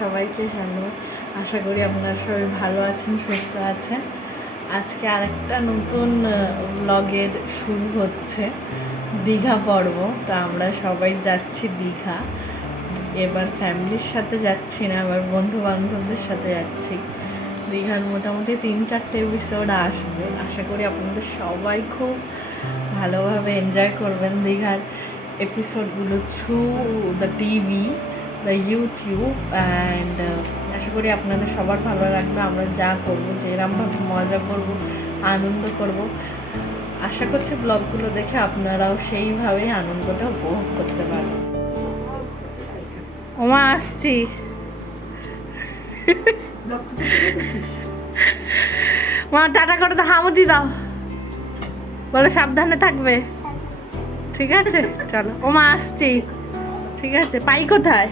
সবাইকে হ্যালো। আশা করি আপনারা সবাই ভালো আছেন, সুস্থ আছেন। আজকে আরেকটা নতুন ব্লগের শুরু হচ্ছে, দীঘা পর্ব। তো আমরা সবাই যাচ্ছি দীঘা। এবার ফ্যামিলির সাথে যাচ্ছি না, আবার বন্ধু বান্ধবদের সাথে যাচ্ছি। দীঘার মোটামুটি 3-4টে এপিসোড আসবে। আশা করি আপনাদের সবাই খুব ভালোভাবে এনজয় করবেন দীঘার এপিসোডগুলো through the TV, the YouTube, and আশা করি আপনাদের সবার ভালো লাগবে। আমরা যা করবো, যেরকমভাবে মজা করব, আনন্দ করব, আশা করছি ব্লগগুলো দেখে আপনারাও সেইভাবেই আনন্দটা উপভোগ করতে পারবেন। ওমা আসছি, মা টাটা করে তো হামুদি দাও, বলে সাবধানে থাকবে। ঠিক আছে, চলো। ওমা আসছি, ঠিক আছে। পাই কোথায়?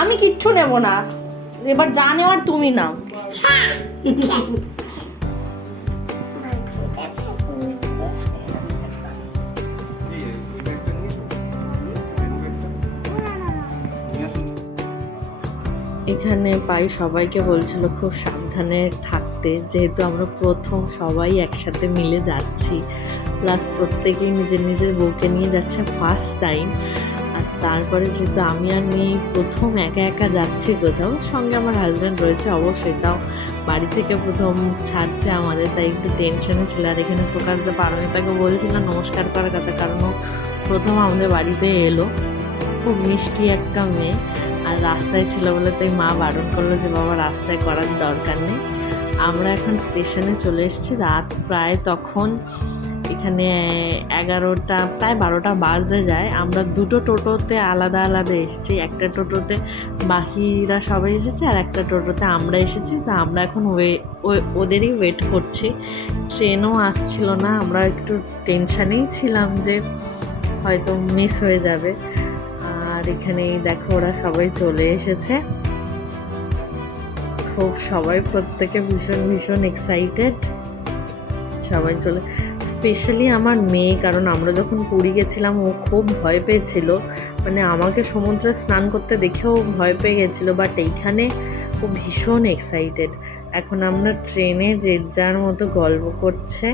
আমি কিচ্ছু নেব না, এবার যা নেওয়ার তুমি নাও। এখানে পাই সবাইকে বলছিল খুব সাবধানে থাকতে, যেহেতু আমরা প্রথম সবাই একসাথে মিলে যাচ্ছি, প্লাস প্রত্যেকেই নিজের নিজের বউকে নিয়ে যাচ্ছে ফার্স্ট টাইম। আর তারপরে যেহেতু আমি আর মেয়ে প্রথম একা একা যাচ্ছি কোথাও, সঙ্গে আমার হাজব্যান্ড রয়েছে অবশ্যই, তাও বাড়ি থেকে প্রথম ছাড়ছে আমাদের, তাই একটু টেনশনে ছিল। আর এখানে প্রকাশদা পারমিতাকে বলছিলাম নমস্কার করার কথা, কারণ ও প্রথম আমাদের বাড়িতে এলো। খুব মিষ্টি একটা মেয়ে, আর রাস্তায় ছিল বলে তাই মা বারণ করলো যে বাবা রাস্তায় করার দরকার নেই। আমরা এখন স্টেশনে চলে এসেছি। রাত প্রায় তখন এখানে 11টা, প্রায় 12টা বাজতে যায়। আমরা দুটো টোটোতে আলাদা আলাদা এসেছি, একটা টোটোতে বাকিরা সবাই এসেছে আর একটা টোটোতে আমরা এসেছি। তা আমরা এখন ওদেরই ওয়েট করছি। ট্রেনও আসছিল না, আমরা একটু টেনশানেই ছিলাম যে হয়তো মিস হয়ে যাবে। আর এখানেই দেখো ওরা সবাই চলে এসেছে, খুব সবাই প্রত্যেকে ভীষণ ভীষণ এক্সাইটেড। সবাই চলে, স্পেশালি আমার মেয়ে, কারণ আমরা যখন পুরী গেছিলাম ও খুব ভয় পেয়েছিল, মানে আমাকে সমুদ্রে স্নান করতে দেখেও ভয় পেয়ে গেছিলো, বাট এইখানে ও ভীষণ এক্সাইটেড। এখন আমরা ট্রেনে যে যার মতো গল্প করছে,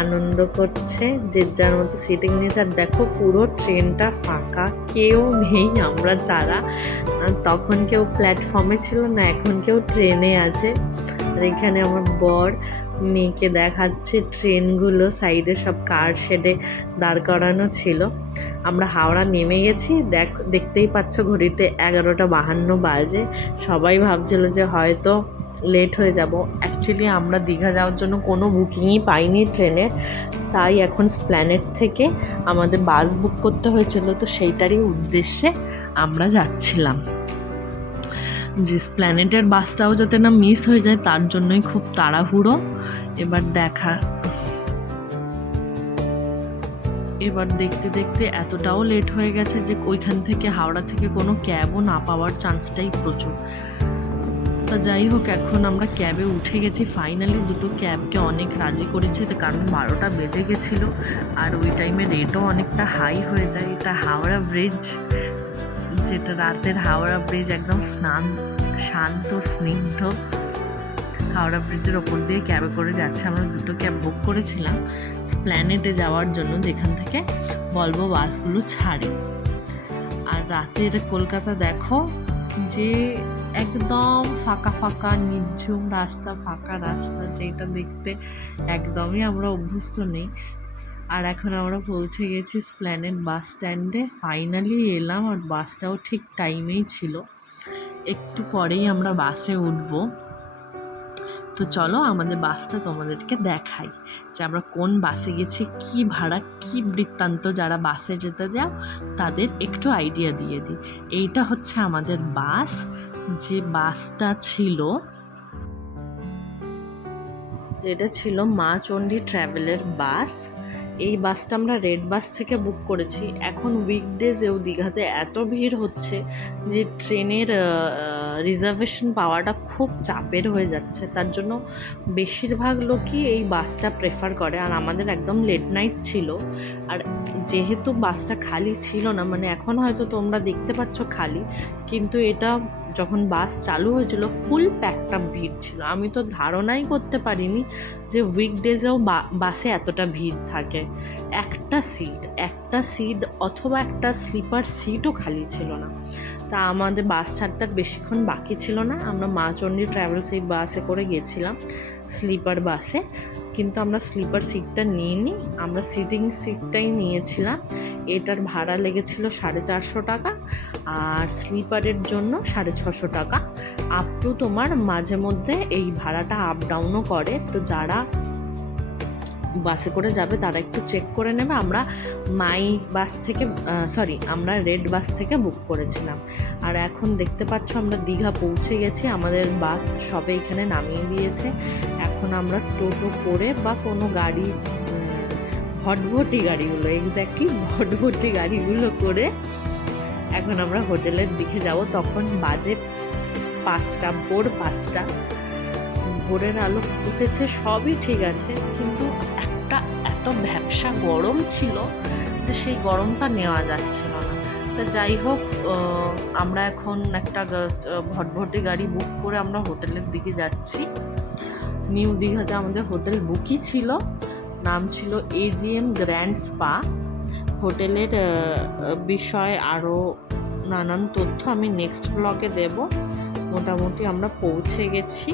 আনন্দ করছে, যে যার মতো সিটিং নিয়েছে। আর দেখো পুরো ট্রেনটা ফাঁকা, কেউ নেই আমরা ছাড়া। তখন কেউ প্ল্যাটফর্মে ছিল না, এখন কেউ ট্রেনে আছে। আর এখানে আমার বর মেয়েকে দেখাচ্ছে ট্রেনগুলো, সাইডে সব কার শেডে দাঁড় করানো ছিল। আমরা হাওড়া নেমে গেছি, দেখতেই পাচ্ছ ঘড়িতে 11:52 বাজে। সবাই ভাবছিল যে হয়তো লেট হয়ে যাব। অ্যাকচুয়ালি আমরা দীঘা যাওয়ার জন্য কোনো বুকিংই পাইনি ট্রেনের, তাই এখন স্প্ল্যানেট থেকে আমাদের বাস বুক করতে হয়েছিল। তো সেইটারই উদ্দেশ্যে আমরা যাচ্ছিলাম, যে স্প্ল্যানেটের বাসটাও যাতে না মিস হয়ে যায়, তার জন্যই খুব তাড়াহুড়ো। এবার দেখতে দেখতে এতটাও লেট হয়ে গেছে যে ওইখান থেকে হাওড়া থেকে কোনো ক্যাবও না পাওয়ার চান্সটাই প্রচুর। তা যাই হোক, এখন আমরা ক্যাবে উঠে গেছি ফাইনালি। দুটো ক্যাবকে অনেক রাজি করেছে, কারণ 12টা বেজে গেছিলো, আর ওই টাইমে রেটও অনেকটা হাই হয়ে যায়। এটা হাওড়া ব্রিজ, যেটা রাতের হাওড়া ব্রিজ, একদম শান্ত স্নিগ্ধ হাওড়া ব্রিজের ওপর দিয়ে ক্যাবে করে যাচ্ছে। আমরা দুটো ক্যাব বুক করেছিলাম স্প্ল্যানেটে যাওয়ার জন্য, যেখান থেকে ভলভো বাসগুলো ছাড়ে। আর রাতের কলকাতা দেখো, যে একদম ফাঁকা ফাঁকা নির্ঝুম রাস্তা, ফাঁকা রাস্তা, যেটা দেখতে একদমই আমরা অভ্যস্ত নেই। আর এখন আমরা পৌঁছে গেছি স্প্ল্যানেট বাস স্ট্যান্ডে, ফাইনালি এলাম। আর বাসটাও ঠিক টাইমেই ছিল, একটু পরেই আমরা বাসে উঠবো। তো চলো আমাদের বাসটা তোমাদেরকে দেখাই, যে আমরা কোন বাসে গেছি, কি ভাড়া, কি বৃত্তান্ত। যারা বাসে যেতে যাও তাদের একটু আইডিয়া দিয়ে দিই। এইটা হচ্ছে আমাদের বাস, যে বাসটা ছিল, যেটা ছিল মা চণ্ডী ট্রাভেলের বাস। এই বাসটা আমরা রেড বাস থেকে বুক করেছি। এখন উইকডেজেও দীঘাতে এত ভিড় হচ্ছে যে ট্রেনের রিজার্ভেশন পাওয়াটা খুব চাপের হয়ে যাচ্ছে, তার জন্য বেশিরভাগ লোকই এই বাসটা প্রেফার করে। আর আমাদের একদম লেট নাইট ছিল, আর যেহেতু বাসটা খালি ছিল না, মানে এখন হয়তো তোমরা দেখতে পাচ্ছ খালি, কিন্তু এটা যখন বাস চালু হয়েছিল ফুল প্যাকটা ভিড় ছিল। আমি তো ধারণাই করতে পারিনি যে উইকডেজেও বাসে এতটা ভিড় থাকে। একটা সিট অথবা একটা স্লিপার সিটও খালি ছিল না। তা আমাদের বাস ছাড়তে আর বেশিক্ষণ বাকি ছিল না। আমরা মা চণ্ডী ট্রাভেলস এই বাসে করে গেছিলাম, স্লিপার বাসে, কিন্তু আমরা স্লিপার সিটটা নিইনি, আমরা সিটিং সিটটাই নিয়েছিলাম। এটার ভাড়া লেগেছিল 450 টাকা, আর স্লিপারের জন্য 650 টাকা। আপ টু তোমার মাঝে মধ্যে এই ভাড়াটা আপ ডাউনও করে, তো যারা বাসে করে যাবে তারা একটু চেক করে নেবে। আমরা আমরা রেড বাস থেকে বুক করেছিলাম। আর এখন দেখতে পাচ্ছ আমরা দীঘা পৌঁছে গেছি, আমাদের বাস সবে এখানে নামিয়ে দিয়েছে। এখন আমরা টোটো করে বা কোনো গাড়ি, ভটভটি গাড়িগুলো করে এখন আমরা হোটেলের দিকে যাব। তখন বাজে 5টা, ভোর 5টা, ভোরের আলো উঠেছে, সবই ঠিক আছে, কিন্তু এত ভ্যাপসা গরম ছিল যে সেই গরমটা নেওয়া যাচ্ছিল না। তা যাই হোক, আমরা এখন একটা ভটভটি গাড়ি বুক করে আমরা হোটেলের দিকে যাচ্ছি। নিউ দীঘাতে আমাদের হোটেল বুকই ছিল, নাম ছিল AGM গ্র্যান্ড স্পা। হোটেলের বিষয়ে আরও নানান তথ্য আমি নেক্সট ব্লগে দেব। মোটামুটি আমরা পৌঁছে গেছি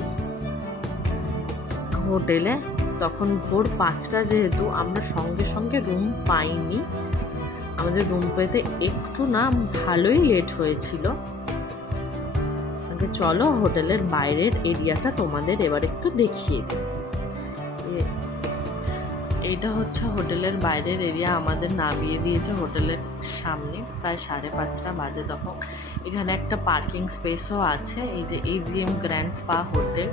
হোটেলে। তখন ভোর 5টা, যেহেতু আমরা সঙ্গে সঙ্গে রুম পাইনি, আমাদের রুম পেতে একটু না ভালোই লেট হয়েছিল। চলো হোটেলের বাইরের এরিয়াটা তোমাদের এবার একটু দেখিয়ে দিই। এইটা হচ্ছে হোটেলের বাইরের এরিয়া, আমাদের নামিয়ে দিয়েছে হোটেলের সামনে, প্রায় 5:30 বাজে তখন। এখানে একটা পার্কিং স্পেসও আছে, এই যে AGM গ্র্যান্ড স্পা হোটেল,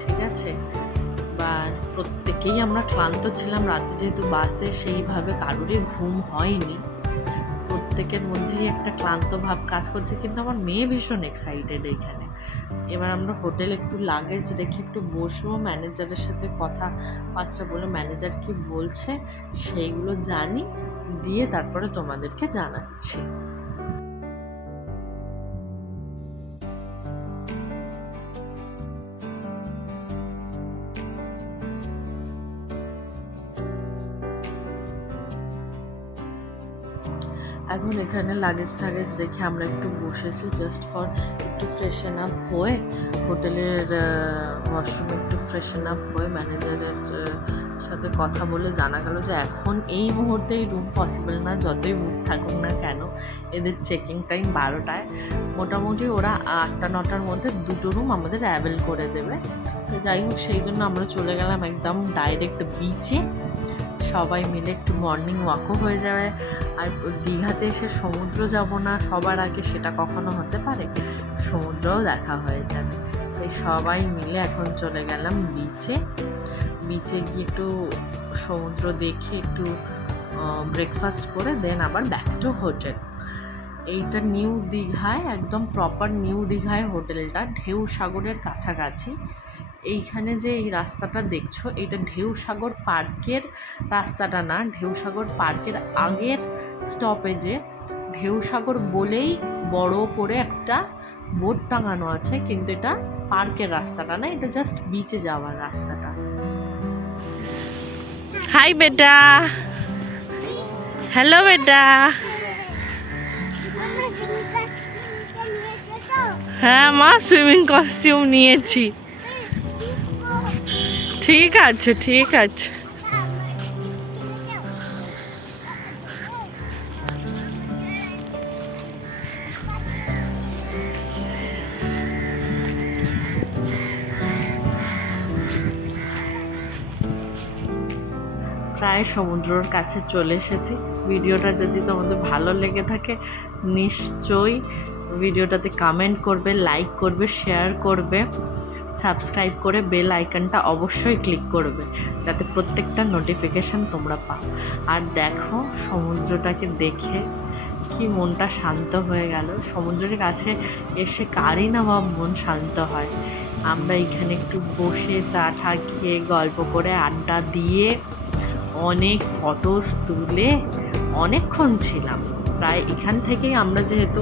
ঠিক আছে। বা প্রত্যেকেই আমরা ক্লান্ত ছিলাম রাতে, যেহেতু বাসে সেইভাবে কারোরই ঘুম হয়নি, প্রত্যেকের মধ্যেই একটা ক্লান্ত ভাব কাজ করছে, কিন্তু আমার মেয়ে ভীষণ এক্সাইটেড এখানে। এবার আমরা হোটেলে একটু লাগেজ রেখে একটু বসবো, ম্যানেজারের সাথে কথাবার্তা বলে ম্যানেজার কি বলছে সেইগুলো জানি, দিয়ে তারপরে তোমাদেরকে জানাচ্ছি। এখন এখানে লাগেজ টাগেজ রেখে আমরা একটু বসেছি, জাস্ট ফর একটু ফ্রেশন আপ হয়ে, হোটেলের ওয়াশরুমে একটু ফ্রেশন আপ হয়ে ম্যানেজারের সাথে কথা বলে জানা গেল যে এখন এই মুহূর্তে এই রুম পসিবল না, যতই বুক থাকুক না কেন। এদের চেকিং টাইম 12টায়, মোটামুটি ওরা 8টা-9টার মধ্যে 2টো রুম আমাদের অ্যাভেল করে দেবে। তো যাই হোক, সেই জন্য আমরা চলে গেলাম একদম ডাইরেক্ট বিচে। সবাই মিলে একটু মর্নিং ওয়াকও হয়ে যাবে। আর দীঘাতে এসে সমুদ্র যাব না সবার আগে, সেটা কখনো হতে পারে? সমুদ্রও দেখা হয়ে যাবে। তাই সবাই মিলে এখন চলে গেলাম বিচে গিয়ে একটু সমুদ্র দেখে একটু ব্রেকফাস্ট করে দেন আবার ব্যাক টু হোটেল। এইটা নিউ দীঘায়, একদম প্রপার নিউ দীঘায় হোটেলটা, ঢেউ সাগরের কাছাকাছি। এইখানে যে এই রাস্তাটা দেখছো, এটা ঢেউসাগর পার্কের রাস্তাটা না, ঢেউসাগর পার্কের আগের স্টপেজে ঢেউসাগর বলেই বড় করে একটা বোর্ড টাঙানো আছে, কিন্তু এটা পার্কের রাস্তাটা না, এটা জাস্ট বিচে যাওয়ার রাস্তাটা। হাই বেটা, হ্যালো বেটা। হ্যাঁ মা, সুইমিং কস্টিউম নিয়েছি। ঠিক আছে, ঠিক আছে। প্রায় সমুদ্রের কাছে চলে এসেছি। ভিডিওটা যদি তোমাদের ভালো লেগে থাকে, নিশ্চয়ই ভিডিওটাতে কমেন্ট করবে, লাইক করবে, শেয়ার করবে, সাবস্ক্রাইব করে বেল আইকনটা অবশ্যই ক্লিক করবে, যাতে প্রত্যেকটা নোটিফিকেশান তোমরা পাও। আর দেখো সমুদ্রটাকে দেখে কি মনটা শান্ত হয়ে গেল। সমুদ্রের কাছে এসে কারই না বা মন শান্ত হয়। আমরা এখানে একটু বসে চা টা খেয়ে গল্প করে আড্ডা দিয়ে অনেক ফটোস তুলে অনেকক্ষণ ছিলাম। প্রায় এখান থেকেই আমরা যেহেতু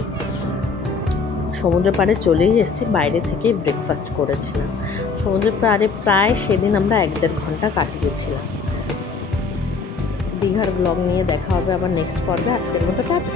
সমুদ্র পাড়ে চলেই এসেছি, বাইরে থেকেই ব্রেকফাস্ট করেছিলাম। সমুদ্র পাড়ে প্রায় সেদিন আমরা 1-1.5 ঘন্টা কাটিয়েছিলাম। দীঘার ব্লগ নিয়ে দেখা হবে আবার নেক্সট পর্বে। আজকের মতো টাটা।